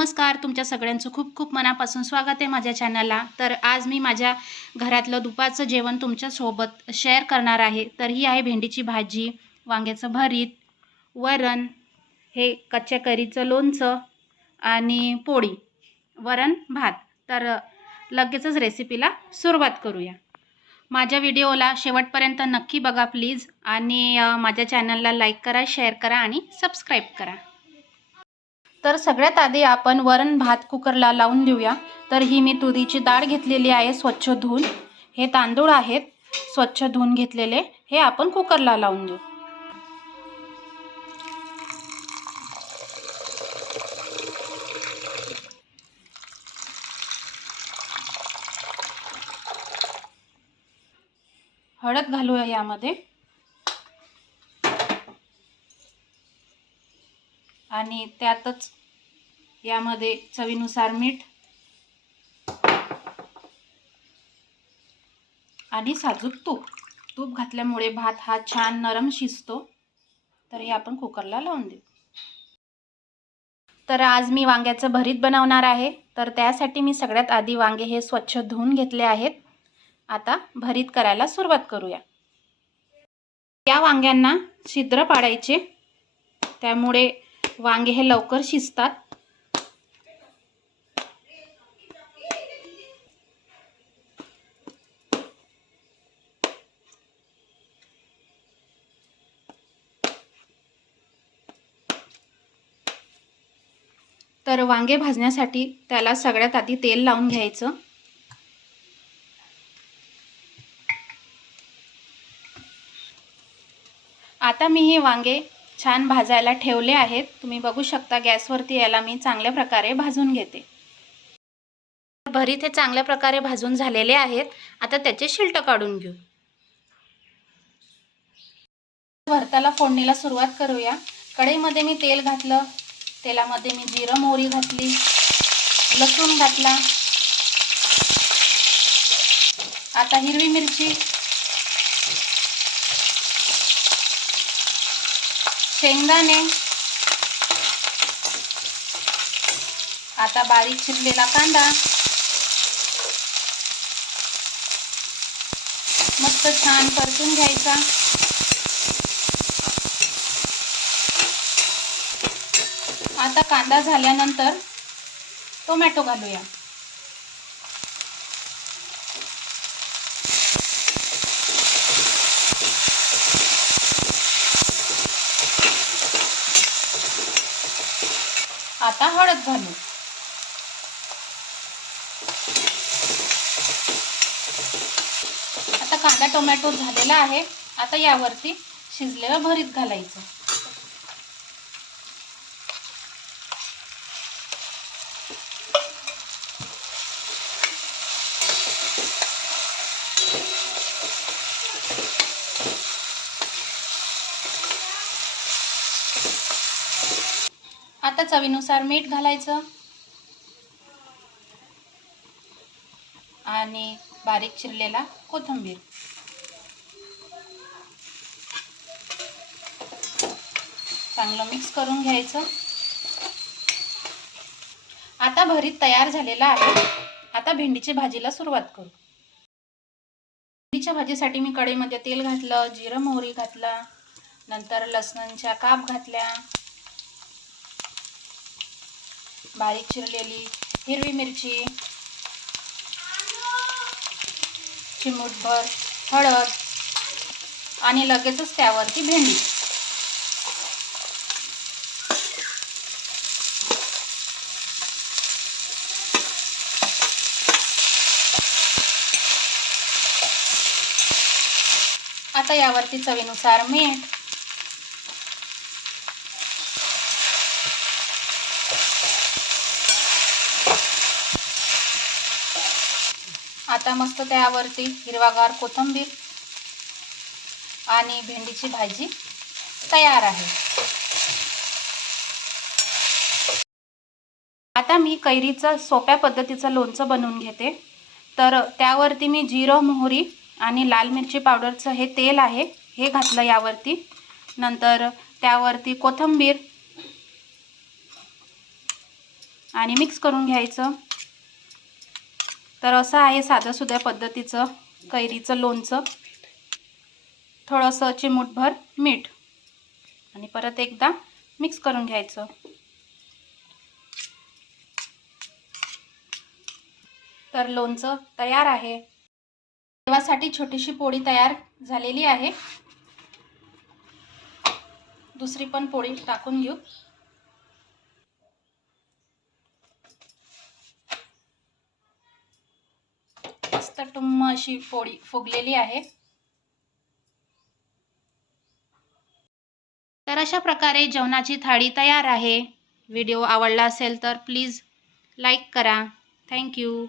नमस्कार तुमच्या सगळ्यांचं खूप खूप मनापासून स्वागत आहे माझ्या चॅनलला. तर आज मी माझ्या घरातलं दुपारचं जेवण तुमच्यासोबत शेअर करणार आहे. तर ही आहे भेंडीची भाजी वांग्याचं भरीत वरण हे कच्च्या करीचं लोणचं आणि पोळी वरण भात. तर लगेचच रेसिपीला सुरुवात करूया. माझ्या व्हिडिओला शेवटपर्यंत नक्की बघा प्लीज आणि माझ्या चॅनलला लाईक करा शेअर करा आणि सबस्क्राईब करा. तर सगळ्यात आधी आपण वरण भात कुकरला लावून देऊया. तर ही मी तुरीची डाळ घेतलेली आहे स्वच्छ धुवून. हे तांदूळ आहेत स्वच्छ धुवून घेतलेले. हे आपण कुकरला लावून देऊ. हळद घालूया यामध्ये. आणि त्यातच यामध्ये चवीनुसार मीठ आणि साजूक तूप. तूप घातल्यामुळे भात हा छान नरम शिजतो. तर हे आपण कुकरला लावून देऊ. तर आज मी वांग्याचं भरीत बनवणार आहे. तर त्यासाठी मी सगळ्यात आधी वांगे हे स्वच्छ धुवून घेतले आहेत. आता भरीत करायला सुरुवात करूया. या वांग्यांना छिद्र पाडायचे. त्यामुळे वांगे हे लवकर शिजतात. तर वांगे भाजण्यासाठी त्याला सगळ्यात आधी तेल लावून घ्यायचं. आता मी हे वांगे छान भाजायला ठेवले आहेत. तुम्ही बघू शकता गॅसवरती याला मी चांगल्या प्रकारे भाजून घेते. भरीत हे चांगल्या प्रकारे भाजून झालेले आहेत. आता त्याचे शिल्ट काढून घेऊ. भरताला फोडणीला सुरुवात करूया. कढईमध्ये मी तेल घातलं. तेलामध्ये मी जिरं मोहरी घातली. लसूण घातला. आता हिरवी मिरची शेंगदाणे. आता बारीक चिरलेला कांदा. मस्त छान परतून घ्यायचा. आता कांदा झाल्यानंतर टोमॅटो घालूया. आता हळद घालू. आता कांदा टोमॅटो झालेला आहे. आता यावरती शिजलेलं भरीत घालायचं. आता चवीनुसार मीठ घालायचं. आणि बारीक चिरलेला कोथिंबीर. चांगलं मिक्स करून घ्यायचं. आता भरीत तयार झालेला आहे. आता भेंडीची भाजीला सुरुवात करू. भेंडीच्या भाजीसाठी मी कढईमध्ये तेल घातलं जिरं मोहरी घातलं नंतर लसणांच्या काप घातल्या. बारीक चिरलेली हिरवी मिरची चिमूटभर हळद आणि लगेचच त्यावरती भेंडी. आता यावरती चवीनुसार मीठ आता मस्त त्यावरती हिरवागार कोथिंबीर आणि भेंडीची भाजी तयार आहे. आता मी कैरीचं सोप्या पद्धतीचं लोणचं बनवून घेते. तर त्यावरती मी जिरं मोहरी आणि लाल मिरची पावडरचं हे तेल आहे हे घातलं यावरती. नंतर त्यावरती कोथिंबीर आणि मिक्स करून घ्यायचं. तर असं आहे साधंसुध्या पद्धतीचं कैरीचं लोणचं. थोडंसं चिमूटभर मीठ. आणि परत एकदा मिक्स करून घ्यायचं. तर लोणचं तयार आहे. देवासाठी छोटीशी पोळी तयार झालेली आहे. दुसरी पण पोळी टाकून घेऊ. मस्त टुम्म अशी पोळी फुगलेली आहे. तर अशा प्रकारे जेवणाची थाळी तयार आहे. व्हिडिओ आवडला असेल तर प्लीज लाईक करा. थँक्यू